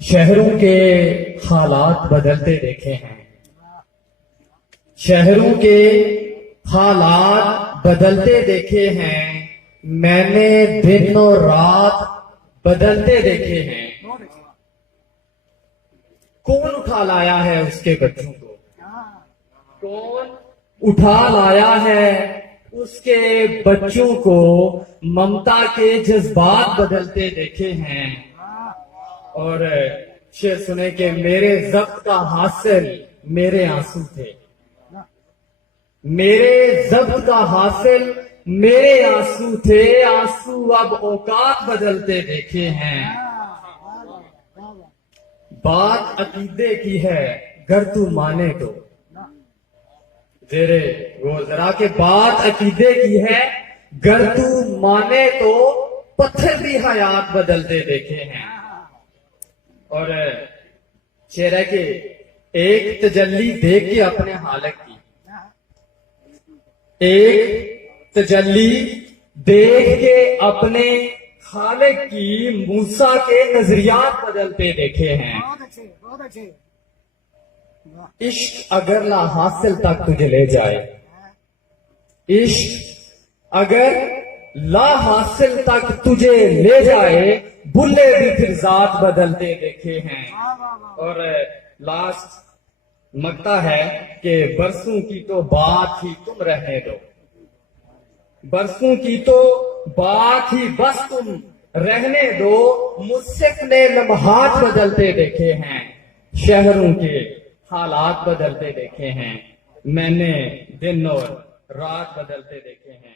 شہروں کے حالات بدلتے دیکھے ہیں، شہروں کے حالات بدلتے دیکھے ہیں، میں نے دن اور رات بدلتے دیکھے ہیں۔ کون اٹھا لایا ہے اس کے بچوں کو؟ کون اٹھا لایا ہے اس کے بچوں کو؟ ممتا کے جذبات بدلتے دیکھے ہیں، اور شعر سنے کہ میرے ضبط کا حاصل میرے آنسو تھے، میرے ضبط کا حاصل میرے آنسو تھے، آنسو اب اوقات بدلتے دیکھے ہیں۔ بات عقیدے کی ہے گر تو مانے تو، زیرے وہ ذرا کہ بات عقیدے کی ہے گر تو مانے تو، پتھر بھی حیات بدلتے دیکھے ہیں۔ اور شعر ہے کہ ایک تجلی دیکھ کے اپنے خالق کی، ایک تجلی دیکھ کے اپنے خالق کی، موسیٰ کے نظریات بدلتے دیکھے ہیں۔ بہت اچھے۔ عشق اگر لا حاصل تک تجھے لے جائے، عشق اگر لا حاصل تک تجھے لے جائے، بلے بھی پھر ذات بدلتے دیکھے ہیں۔ اور لاسٹ مقطع ہے کہ برسوں کی تو بات ہی تم رہنے دو، برسوں کی تو بات ہی بس تم رہنے دو، مصحف نے لمحات بدلتے دیکھے ہیں، شہروں کے حالات بدلتے دیکھے ہیں، میں نے دن اور رات بدلتے دیکھے ہیں۔